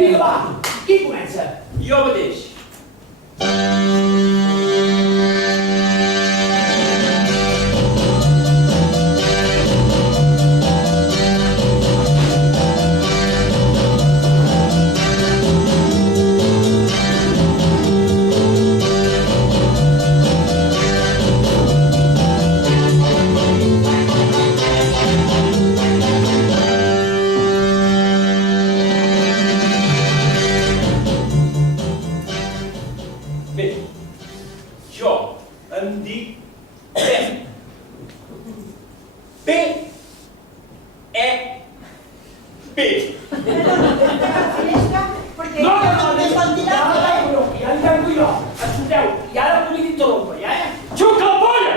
Vinga, va, qui comença? Jo mateix. Bé, jo em dic Pep. P-E-P. No, ja li vengo jo. Escolteu, i ara vull interrompre, ja, Xuca la polla!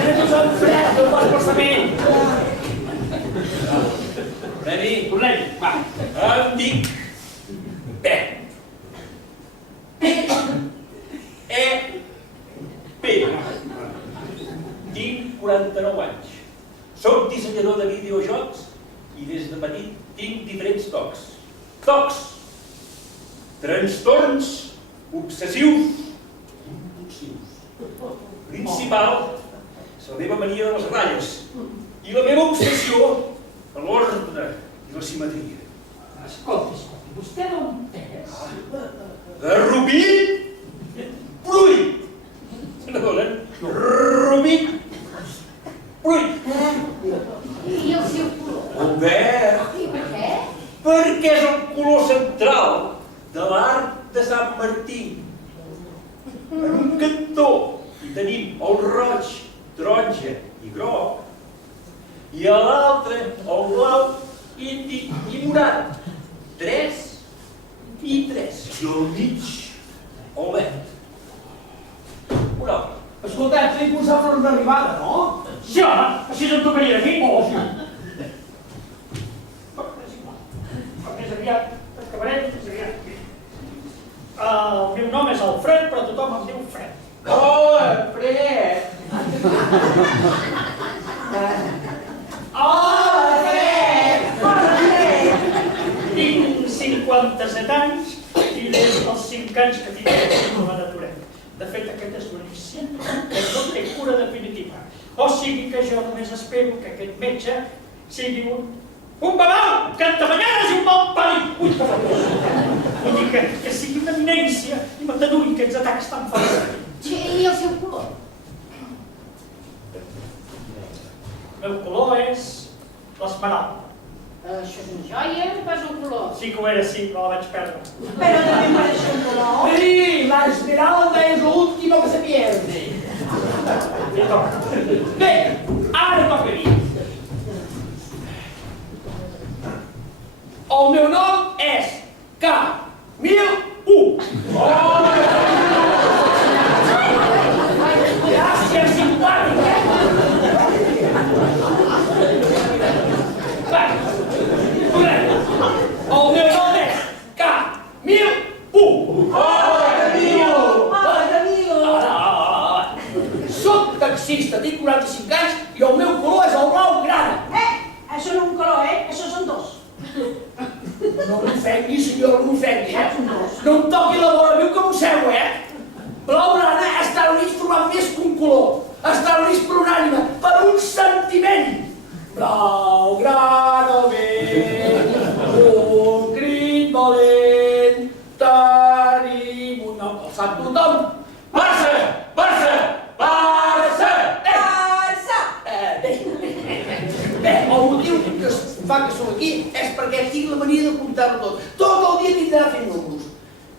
Era que som freds del vostre pensament. Tornem-hi, va. Em dic Pep. P-E-P. Tinc 49 anys. Soc dissenyador de videojocs i des de petit tinc diferents tocs. Tocs, trastorns obsessius compulsius. Principal és la meva mania de les ratlles i la meva obsessió per l'ordre i la simetria. Escolti, vostè no entès? De Rubí Pruit. Se n'adonen? Rubí Pruit. I el seu color? El verd. I per què? Perquè és el color central de l'arc de Sant Martí. En un cantó hi tenim el roig, taronja i groc, i a l'altre el blau, indi i morat. 3 i 3. I al mig el verd. Un altre. Escolteu, tenim que usar flors d'arribada, no? Sí, home, així em tocaria aquí. Oh, sí. Més aviat, acabarem més aviat. El meu nom és Alfred, però tothom em diu Fred. Oh, Fred! Tinc 57 anys i des dels 5 anys que tinc no me n'aturem. De fet, aquest és l'inici que no té cura definitiva. O sigui que jo només espero que aquest metge sigui un babau, cantamanyades i un mal parit. Ui, vull dir que sigui una eminència i m'ataduri aquests atacs tan forts. Sí, i el seu color? El meu color és l'esmeralda. Això és una joia, no pas un color. Sí que ho era, sí, però la vaig perdre. Pero también parece un color. Sí, la esmeralda es lo último que se pierde. I toca. Bé, ara toca a mi. El meu nom és K1001. Gràcies, simpàtica. Va, tornem. El meu nom és K1001. Soc taxista, tinc 45 anys i el meu color és el blau grana. Eso no es un color, esos son dos. No m'ofengui, senyor, no m'ofengui, No em toqui la vora, viu que mossego, Blau grana està units formant més que un color. Està units per una ànima, per un sentiment. Blau grana vent, un crit valent, tenim un nom. El sap tothom? Barça! Barça! Barça! Bé, el motiu que fa que som aquí és perquè tinc la mania de comptar-ho tot. Tot el dia tindrà fent números.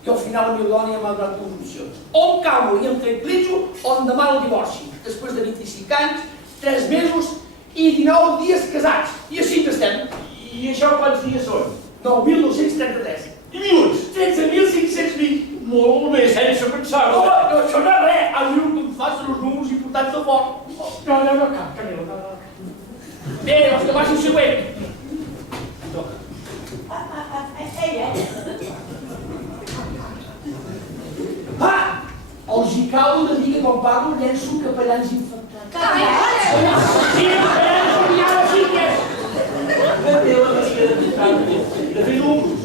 I al final la meva dona ja m'ha donat dues opcions. O em calmo i em tranquil·litzo, o em demano el divorci. Després de 25 anys, 3 mesos i 19 dies casats. I així que estem. I això quants dies són? 9.233. I minuts? 13.520. Molt bé, sense pensar-ho. No, això no és res. El grup que em faci els números importants de fort. No, Camilo. Bé, doncs que passi el següent. Ah! El gicalo de dir que quan parlo llenço capellans infectats. Capellans? Sí, capellans, ja sí que és. Que té la mania de tocar-ho. I de fer números.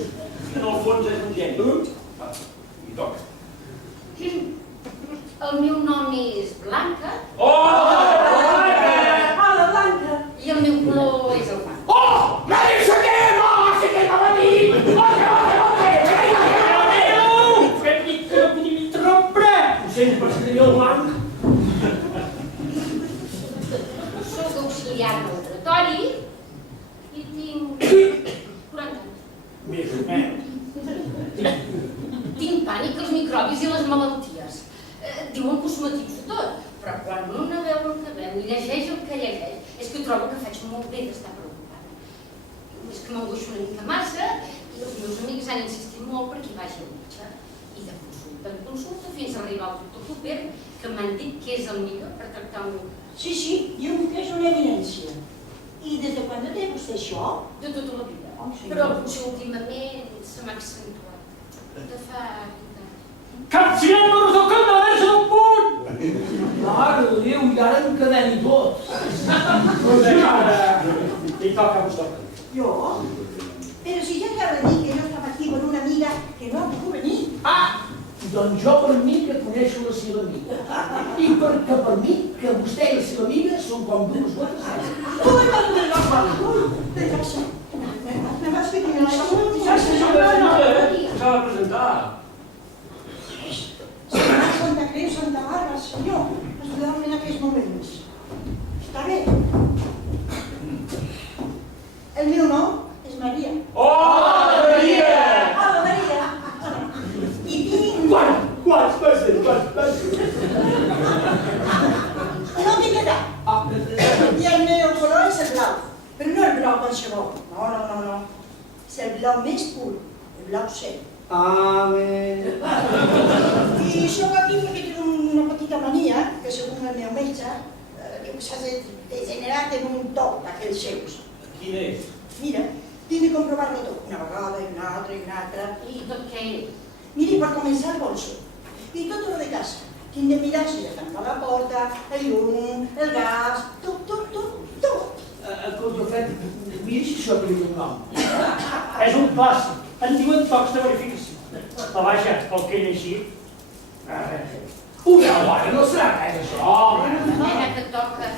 Que en el fons és un geni. I toca. El meu nom és Blanca Hola, Blanca. i el meu color és el blanc. ¡Oh! ¡Nadie se quema! ¡Se quema a mí! Ho sento, per si tenia el blanc. Soc auxiliar de laboratori i tinc 40 anys. Més o menys. Tinc pànic als microbis i les malalties. Diuen que ho somatius de tot, però quan una veu el que veu i llegeix el que llegeix, és que trobo que faig molt bé d'estar preocupada. És que m'angoixo una mica massa i els meus amics han insistit molt perquè vagi al metge. I de consulta en consulta fins a arribar al doctor Cooper, que m'han dit que és el millor per tractar un... Sí, diu que és una eminència. I des de quan té vostè això? de tota la vida. Oh, sí. Però potser últimament se m'ha accentuat. De fa... Capcirem per us el camp de la verge del punt! Mare de Déu, i ara em quedem i tot. Li toca a vostè. Jo? Però si ja acabo de dir que jo estava aquí per una amiga que no ha pogut venir. Ah! Doncs jo per mi que coneixo la seva amiga. I perquè per mi que vostè i la seva amiga són com dues gotes d'aigua. Ui, com de l'home! De casa. Me vas fer que no S'ha de presentar. Santa Creu, Santa Bàrbara, senyor, ajudeu-me en aquests moments. Està bé. El meu nom és Maria. Hola, Maria! Hola, Maria. I tinc... Quants? No tinc edat. I el meu color és el blau. Però no el blau qualsevol. No. És el blau més pur, el blau cel. Amén. I sóc aquí perquè tinc una petita mania, que segons el meu metge, s'ha degenerat en un toc d'aquells seus. Quin és? Mira, tinc de comprovar-lo tot, una vegada i una altra. I tot què és? Miri, per començar el bolso. I tot el de casa. Tinc de mirar si ja tanca la porta, el llum, el gas, tot. Escolta, Fred, mira si això que li diu un nom. És un clàssic. En diuen tocs de verificació. Però vaja, pel que he llegit... Una hora, no serà res això, home. Nena que toca.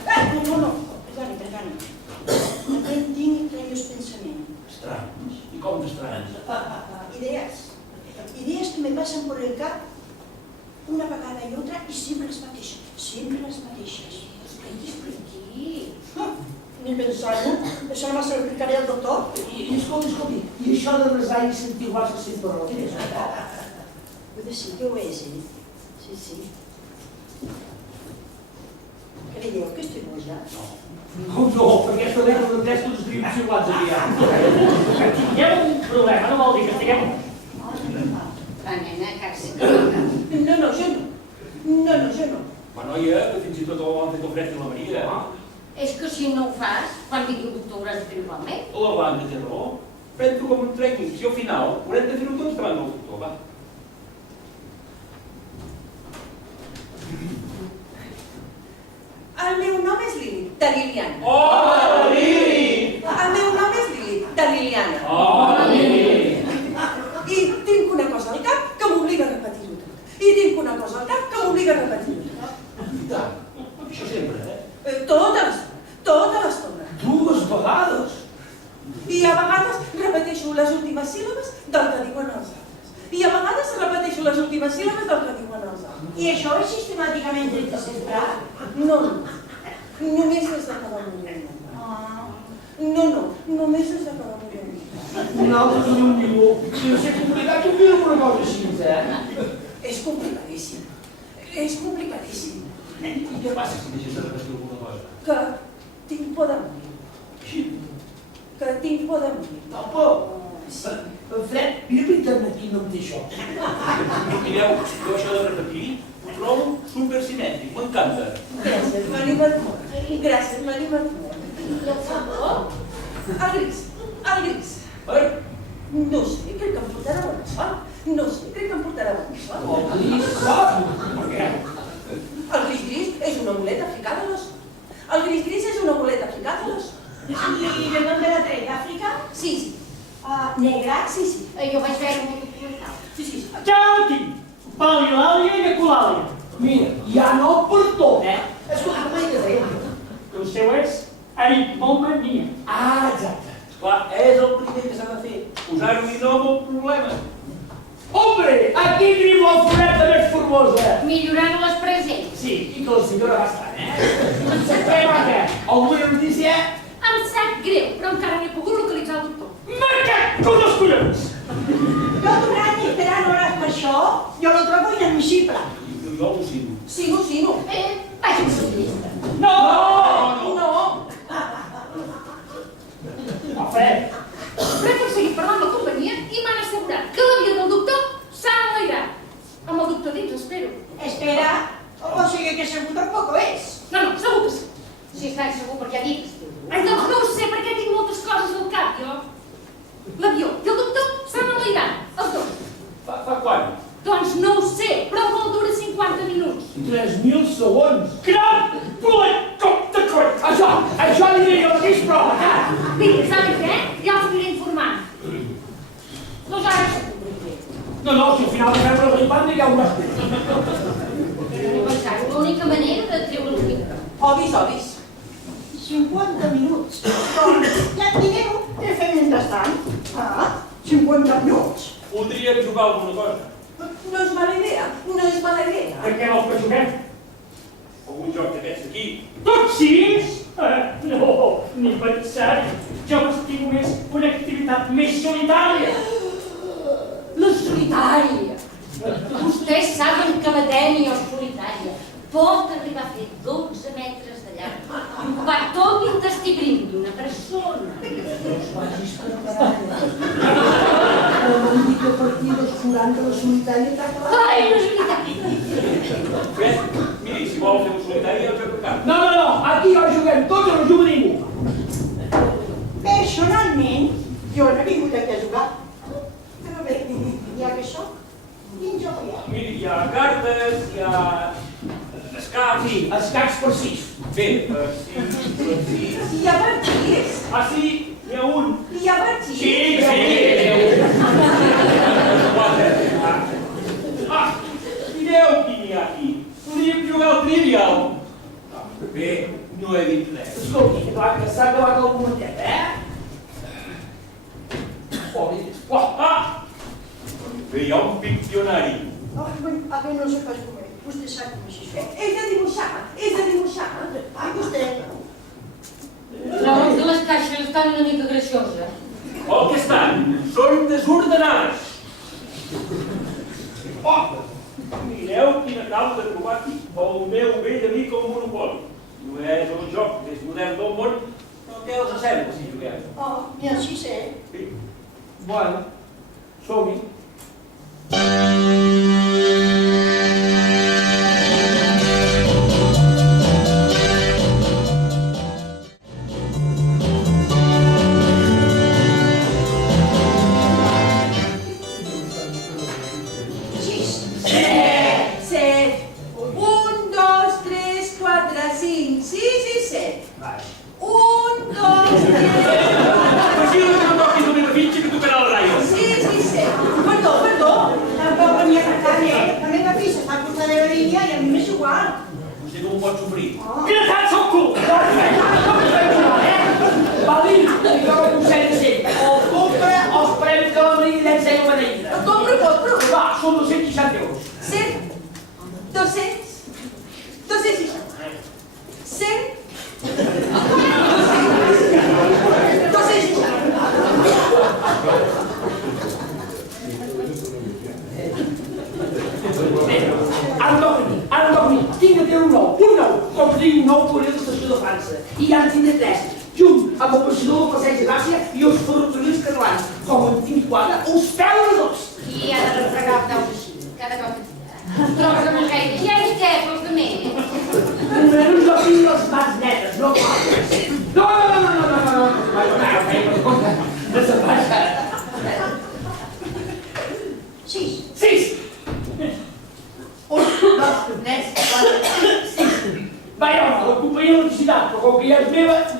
No, perdoni. Aquest tinc entre els pensaments. Estranys. I com d'estranys? Idees que me passen per el cap una vegada i otra i sempre les mateixes. Què t'expliqui? Ni pensar-ho, això només se l'explicaré al doctor. I escolti, i això de resar i sentir igual se sent per la teva? Puede ser que ho és, Sí. Què li diu, que estic boja? No, perquè aquesta regla de 3 tots escrivim iguals aviat. Que tinguem un problema no vol dir que estiguem... La nena, quasi que toca. No, jo no. Ma noia, que fins i tot ho han fet el Fred i la Maria. És que si no ho fas, quan vingui el doctor hauràs de fer igualment. La Blanca té raó. Pren-t'ho com un tècnic. Si al final haurem de fer-ho tots davant del doctor, va. El meu nom és Lili, de Liliana. Hola, Lili! El meu nom és Lili, de Liliana. Hola, Lili! I tinc una cosa al cap que m'obliga a repetir-ho tot. I tinc una cosa al cap que m'obliga a repetir-ho tot. I tant. Això sempre, Tota l'estona. 2 vegades. I a vegades repeteixo les últimes síl·labes del que diuen els altres. I a vegades repeteixo les últimes síl·labes del que diuen els altres. I això és sistemàticament des de sempre? No. Només des de que va morir el meu pare. No. Només des de que va morir el meu pare. Un altre que no em diu, deu ser complicat que viure una cosa així, És complicadíssim. I què passa si deixes de repetir alguna cosa? Que tinc por de morir. Que tinc por de morir. No, por. Fred, mira per internet qui no em té això. Mireu, jo això de repetir ho trobo supersimètric, m'encanta. Gràcies, m'ha animat molt. I el sabó? El gris. No sé, crec que em portarà bona sort. Oh, gris, sort. Per què? El gris és una amulet africà de l'os. ¿Y de dónde la trae? ¿De África? Sí. Negra, sí, sí. Jo vaig veure un documental. Sí, sí. Ja ho tinc. Palilàlia i ecolàlia. Mira, ja no per tot, Escolta, com he de dir? El seu és aritmomania. Ah, exacte. Clar, és el primer que s'ha de fer. Posar-li nom al problema. Hombre, aquí tenim la floreta més formosa. Millorant les presents. Sí, i que la senyora bastant, Què va fer? Alguna notícia? Em sap greu, però encara no he pogut localitzar el doctor. Marcat com els collons! Jo durant i esperant hores per això, jo lo trobo inadmissible. Jo ho sento. Sigo, sigo. Vaig amb la llista. No! No. Va fer. Però he aconseguit parlar amb la companyia i m'han assegurat que l'avió del doctor s'ha enlairat. Amb el doctor dins, espero. Espera. O sigui que segur tampoc ho és. No, segur que sí. Si està segur, perquè ja dic. Ai, doncs no ho sé, perquè tinc moltes coses al cap, jo. L'avió i el doctor s'han enlairat, els dos. Fa quan? Doncs no ho sé, però vol durar 50 minuts. 3.000 segons. Gran bolet cop de coll! Això li diria la mateix prova, Mira, saben què? Ja els aniré informant. Doncs ara s'ho compraré. No, si al final de fer la ripanda ja ho veuràs. Però no pensar-ho, l'única manera de treure el micro. Obvis. 50 minuts. Doncs ja tingueu què fer mentrestant. 50 minuts. Podríem jugar alguna cosa. No és mala idea, no és mala idea. Per què no el juguem? Algun joc d'aquests aquí. Tots sis? No, ni pensar-hi. Jo m'estimo més una activitat més solitària. La solitària. Vostès saben que la dènia solitària pot arribar a fer 12 metres de llarg. I ocupar tot l'intestí prim d'una persona. Vagis preparant. L'única partida escurant de la solitària t'ha acabat. Ai, no és veritat. Bé, miri, si vol fer un solitari, el fem per cap. No, aquí o juguem tots o no juga ningú. Personalment, jo no he vingut aquí a jugar. Però bé, ja que això, quin joc hi ha? Miri, hi ha cartes, hi ha escacs. Sí, escacs per 6. Bé, sí. Hi ha partits, Ah, sí, n'hi ha un. hi ha partits. Mireu quin hi ha aquí. Podríem jugar al trivial. Bé, no he dit res. Escolti, clar que s'ha acabat el momentet, Bé, hi ha un piccionari. A que no sé pas com és. Vostè sap com és això. És de dibuixar, és de dibuixar. Ai, vostè. Trobo que les caixes estan una mica gracioses. El que estan són desordenades. Mireu quina acabo de trobar aquí. El meu vell amic al Monopoli. No és el joc més modern del món, però què els sembla si juguem? Ni així sé. Sí. Bueno, som-hi.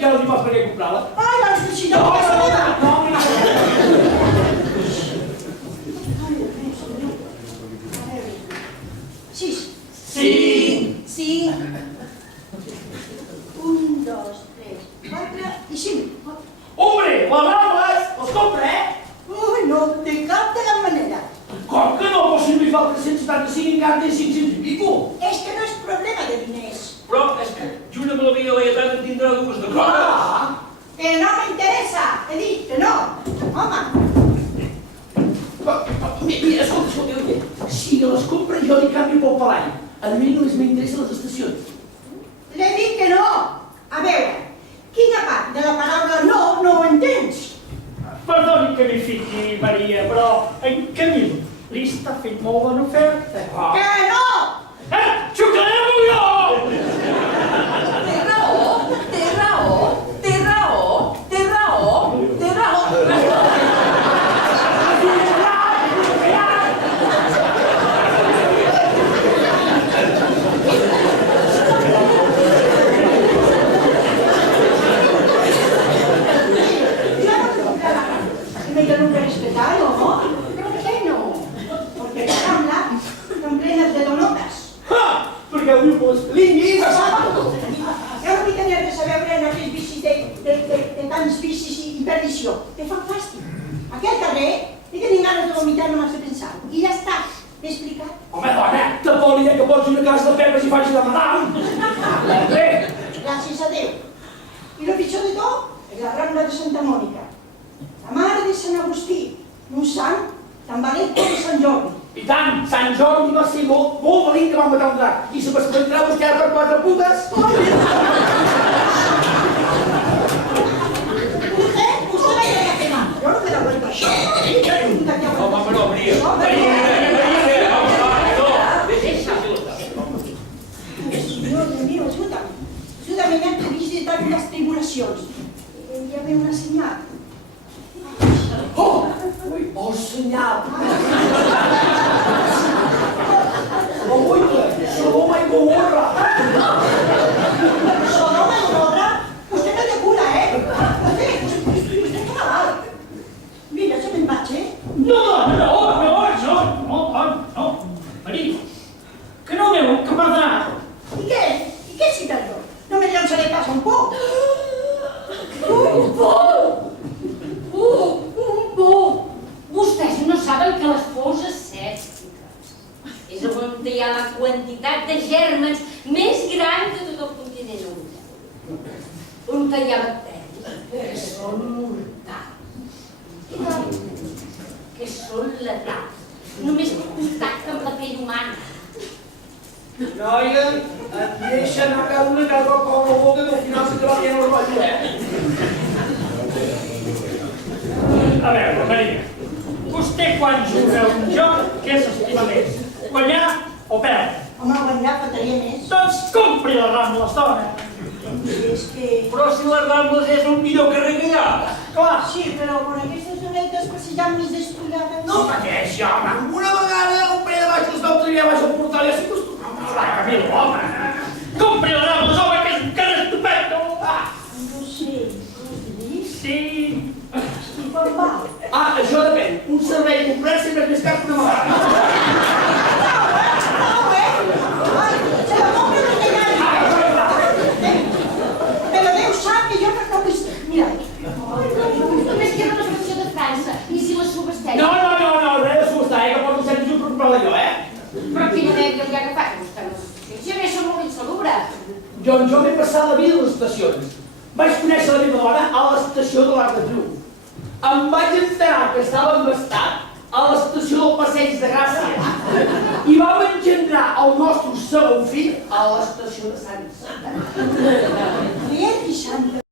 Ja no li pots per què comprar-la. Ai, l'electricitat és meva! No, 175 encara té 500 i pico. És que no és problema de diners. Però és que junt amb la vida laietana en tindrà dues de coses. Clar! Que no m'interessa, he dit que no. Home, Mira, escolta, si les compres jo li canvio pel palany. A mi només m'interessen les estacions. l'he dit que no. A veure, quina part de la paraula no ho entens? Perdoni que m'hi fiqui, Maria, però en Camil li està fent molt bona oferta. Que no! Xocarem-ho jo! Té raó, té raó, té raó, té raó, té raó. Me tienen que respetar, ¿no? Per què no? Porque te hablan, están plenas de donotas. Perquè ho diu per les línies. Jo no vull tenir res a veure en aquells vicis de tants vicis i perdició. Que fan fàstic. Aquí al carrer he tenit ganes de vomitar només de pensar. I ja està. M'he explicat? Home, dona, te volia que posi una casa de pepes i faci de madame. Bé, Gràcies a Déu. I el pitjor de tot és la Rambla de Santa Mònica. La mare de Sant Agustí, un sant tan valent com Sant Jordi. i tant, Sant Jordi va ser molt valent que va matar un drac. I se m'espentrà vostè per 4 putes. Usted va ir a quemar. Jo no me la vuelto això. Home, no, Maria. Maria, no, deixa-la. Dios mío, ayúdame. Ayúdame en esta visita de las tribulacions. Ja ve una senyal. Oh! Ui, oh, senyal! Oh, ui, Sodoma i Gomorra! Sodoma y Gomorra, usted no te cura, ¿eh? Usted está mal. Mira, se me embache. No. Maria, que no veu que perdrà. ¿Y qué? ¿Y qué si perdo? No me dieron se le pasa un poco. Un pou! Un pou! Vostès no saben que les pous escèptiques és on hi ha la quantitat de gèrmens més gran de tot el continent europeu. On hi ha bacteris que són mortals, que són letals, només per contacte amb la pell humana. Noia, et deixa anar cada una cada cop a la boca que al final s'acabarà dient el rotllo, A veure, Maria, vostè quan juga a un joc, què s'estima més? Guanyar o perdre? Home, guanyar faltaria més. Doncs compri les Rambles, dona. És que... Però si les Rambles és el millor carrer que hi ha. Clar, Sí, però con aquestes donetes passejant més descuidades... No pateixi, home. Una vegada un parell de baixos del trier baix al portal ja s'hi acostuma. Camil, home. Compri les Rambles, home, que és un carrer estupendo. No sé, vols dir? Sí. I quan va? Això depèn. Un servei complet sempre és més car que una vegada. Ai, se la compra no té gaire. Però Déu sap que jo no vull... Mira, Només queda la versió de França, i si la subestem? No, res de subestar, que porto 100 euros per comprar-la jo, Però quina mèdia li ha agafat vostè? Si a més som molt insalubres. Jo m'he passat la vida a les estacions. Vaig conèixer la meva dona a l'estació de l'Arc de Triomf. Em vaig enterar que estava embastat a l'estació del Passeig de Gràcia i vam engendrar el nostre segon fill a l'estació de Sants. Virgen Santa.